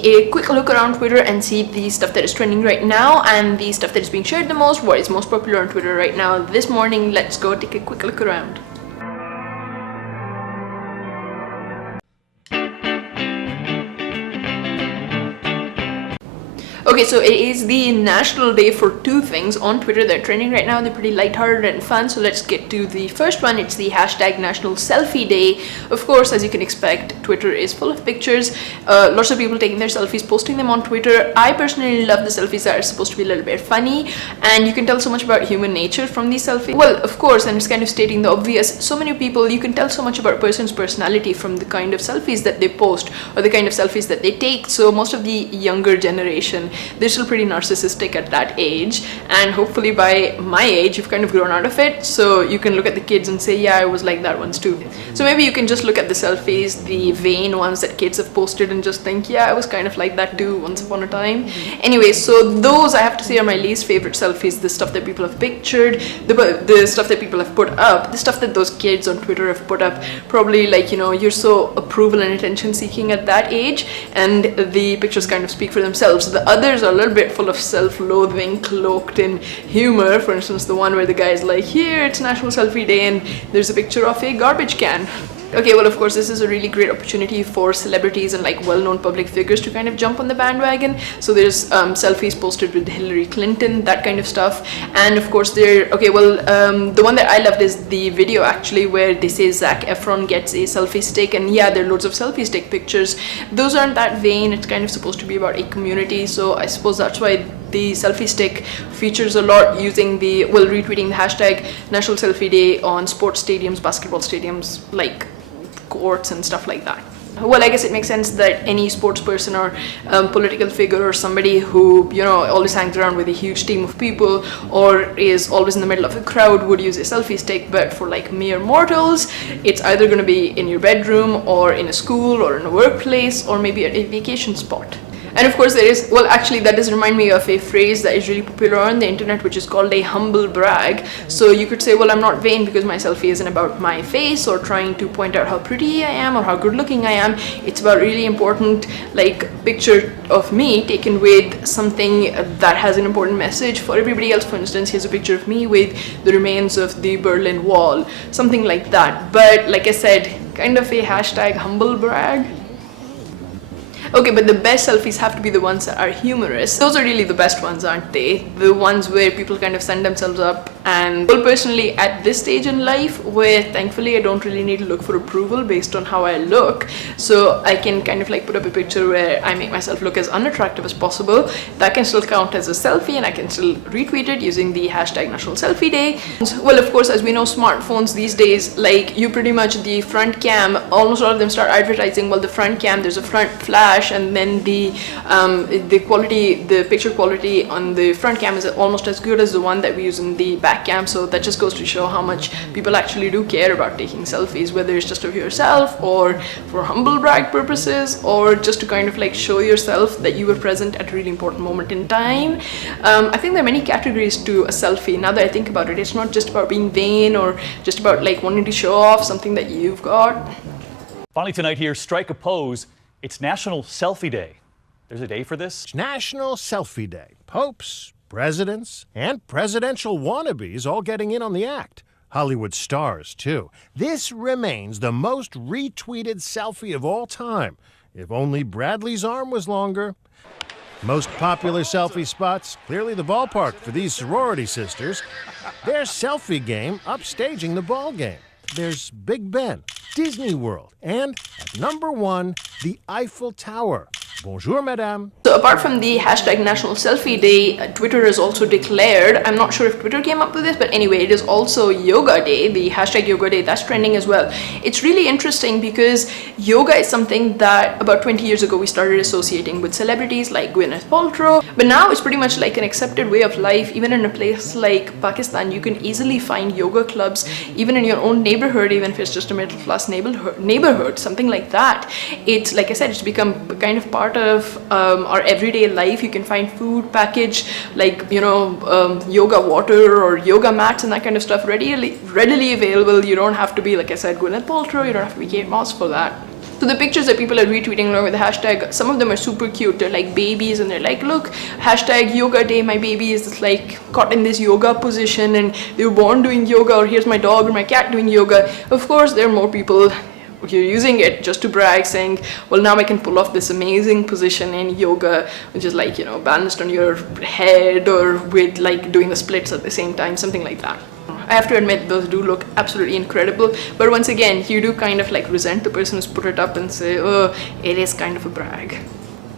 take a quick look around Twitter and see the stuff that is trending right now and the stuff that is being shared the most, what is most popular on Twitter right now this morning. Let's go take a quick look around. Okay, so it is the national day for two things on Twitter that are trending right now. They're pretty lighthearted and fun, so let's get to the first one. It's the hashtag National Selfie Day. Of course, as you can expect, Twitter is full of pictures. Lots of people taking their selfies, posting them on Twitter. I personally love the selfies that are supposed to be a little bit funny, and you can tell so much about human nature from these selfies. Well, of course, and it's kind of stating the obvious, so many people, you can tell so much about a person's personality from the kind of selfies that they post or the kind of selfies that they take. So most of the younger generation, they're still pretty narcissistic at that age, and hopefully by my age you've kind of grown out of it, so you can look at the kids and say, yeah, I was like that once too. So maybe you can just look at the selfies, the vain ones that kids have posted, and just think, yeah, I was kind of like that too once upon a time. Anyway, so those, I have to say, are my least favorite selfies. The stuff that people have pictured, the stuff that people have put up, the stuff that those kids on Twitter have put up, probably like, you know, you're so approval and attention seeking at that age, and the pictures kind of speak for themselves. The others are a little bit full of self-loathing cloaked in humor. For instance, the one where the guy is like, here, it's National Selfie Day, and there's a picture of a garbage can. Okay, well, of course, this is a really great opportunity for celebrities and like well-known public figures to kind of jump on the bandwagon. So there's selfies posted with Hillary Clinton, that kind of stuff. And of course the one that I loved is the video actually where they say Zac Efron gets a selfie stick, and yeah, there are loads of selfie stick pictures. Those aren't that vain. It's kind of supposed to be about a community, so I suppose that's why the selfie stick features a lot, using the, well, retweeting the hashtag National Selfie Day on sports stadiums, basketball stadiums, like courts and stuff like that. Well, I guess it makes sense that any sports person or political figure or somebody who, you know, always hangs around with a huge team of people or is always in the middle of a crowd would use a selfie stick. But for like mere mortals, it's either going to be in your bedroom or in a school or in a workplace or maybe at a vacation spot. And of course there is, well, actually that does remind me of a phrase that is really popular on the internet, which is called a humble brag. So you could say, well, I'm not vain because my selfie isn't about my face or trying to point out how pretty I am or how good looking I am. It's about really important, like, picture of me taken with something that has an important message for everybody else. For instance, here's a picture of me with the remains of the Berlin Wall, something like that. But like I said, kind of a hashtag humble brag. Okay, but the best selfies have to be the ones that are humorous. Those are really the best ones, aren't they? The ones where people kind of send themselves up. And well, personally, at this stage in life, where thankfully I don't really need to look for approval based on how I look, so I can kind of like put up a picture where I make myself look as unattractive as possible. That can still count as a selfie, and I can still retweet it using the hashtag National Selfie Day. Well, of course, as we know, smartphones these days, like, you pretty much, the front cam, almost all of them start advertising, well, the front cam, there's a front flash, and then the quality, the picture quality on the front cam is almost as good as the one that we use in the back cam. So that just goes to show how much people actually do care about taking selfies, whether it's just of yourself or for humble brag purposes or just to kind of like show yourself that you were present at a really important moment in time. I think there are many categories to a selfie. Now that I think about it, it's not just about being vain or just about like wanting to show off something that you've got. Finally tonight here, strike a pose. It's National Selfie Day. There's a day for this? It's National Selfie Day. Popes, presidents, and presidential wannabes all getting in on the act. Hollywood stars, too. This remains the most retweeted selfie of all time. If only Bradley's arm was longer. Most popular selfie spots, clearly the ballpark for these sorority sisters. Their selfie game upstaging the ball game. There's Big Ben, Disney World, and at number 1, the Eiffel Tower. Bonjour, madame. So apart from the hashtag National Selfie Day, Twitter has also declared, I'm not sure if Twitter came up with this, but anyway, it is also Yoga Day, the hashtag Yoga Day, that's trending as well. It's really interesting because yoga is something that about 20 years ago we started associating with celebrities like Gwyneth Paltrow, but now it's pretty much like an accepted way of life. Even in a place like Pakistan, you can easily find yoga clubs, even in your own neighborhood, even if it's just a middle-class neighborhood, something like that. It's, like I said, it's become kind of part of our everyday life. You can find food packaged, like, you know, yoga water or yoga mats and that kind of stuff readily available. You don't have to be, like I said, Gwyneth Paltrow. You don't have to be Kate Moss for that. So the pictures that people are retweeting along with the hashtag, some of them are super cute. They're like babies and they're like, look, hashtag yoga day, my baby is like caught in this yoga position and they were born doing yoga, or here's my dog or my cat doing yoga. Of course, there are more people who are using it just to brag, saying, well, now I can pull off this amazing position in yoga, which is like, balanced on your head or with like doing the splits at the same time, something like that. I have to admit, those do look absolutely incredible, but once again, you do kind of like resent the person who's put it up and say, oh, it is kind of a brag.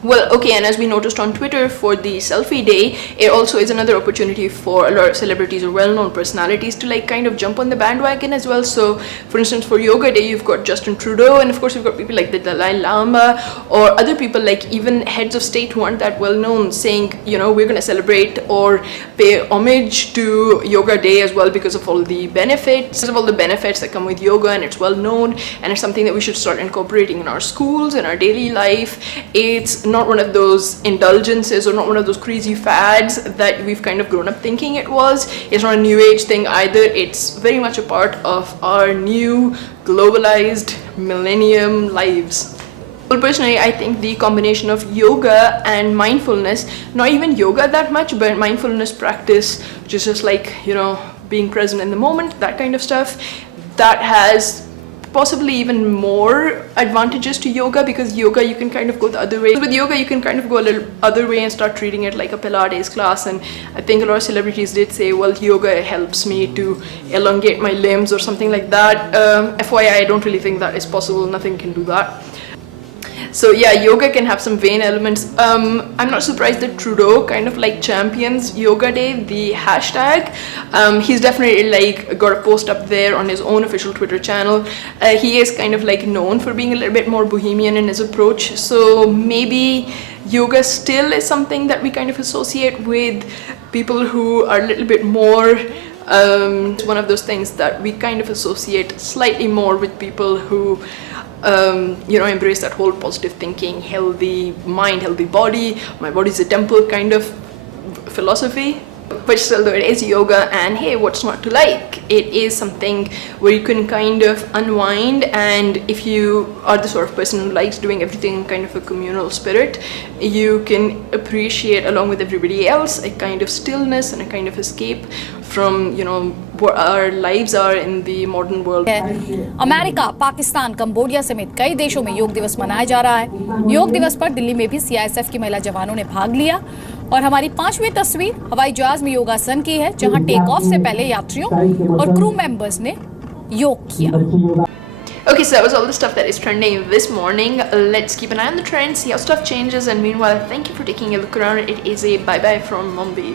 Well, okay, and as we noticed on Twitter for the selfie day, it also is another opportunity for a lot of celebrities or well-known personalities to like kind of jump on the bandwagon as well. So, for instance, for Yoga Day, you've got Justin Trudeau, and of course you've got people like the Dalai Lama or other people like even heads of state who aren't that well-known saying, we're going to celebrate or pay homage to Yoga Day as well because of all the benefits, that come with yoga, and it's well-known, and it's something that we should start incorporating in our schools, in our daily life. It's not one of those indulgences or not one of those crazy fads that we've kind of grown up thinking it was. It's not a new age thing either. It's very much a part of our new globalized millennium lives. Well, personally, I think the combination of yoga and mindfulness, not even yoga that much, but mindfulness practice, which is just like, being present in the moment, that kind of stuff, that has possibly even more advantages to yoga, because yoga you can kind of go the other way. With yoga you can kind of go a little other way and start treating it like a Pilates class, and I think a lot of celebrities did say, well, yoga helps me to elongate my limbs or something like that. FYI, I don't really think that is possible. Nothing can do that. So yeah, yoga can have some vain elements. I'm not surprised that Trudeau kind of like champions Yoga Day, the hashtag. He's definitely like got a post up there on his own official Twitter channel. He is kind of like known for being a little bit more bohemian in his approach. So maybe yoga still is something that we kind of associate with people who are a little bit more it's one of those things that we kind of associate slightly more with people who embrace that whole positive thinking, healthy mind, healthy body, my body's a temple kind of philosophy. But still, though, it is yoga, and hey, what's not to like? It is something where you can kind of unwind, and if you are the sort of person who likes doing everything in kind of a communal spirit, you can appreciate, along with everybody else, a kind of stillness and a kind of escape from, what our lives are in the modern world. America, Pakistan, Cambodia समेत कई देशों में योग दिवस मनाया जा रहा है। योग दिवस पर दिल्ली में भी सीआईएसएफ की महिला जवानों ने भाग लिया, और हमारी 5वीं तस्वीर हवाई जहाज में योगासन की है, जहां टेक ऑफ से पहले यात्रियों और क्रू मेंबर्स ने योग किया। Okay, so that was all the stuff that is trending this morning. Let's keep an eye on the trends, see how stuff changes, and meanwhile, thank you for taking a look around. It is a bye-bye from Mombi.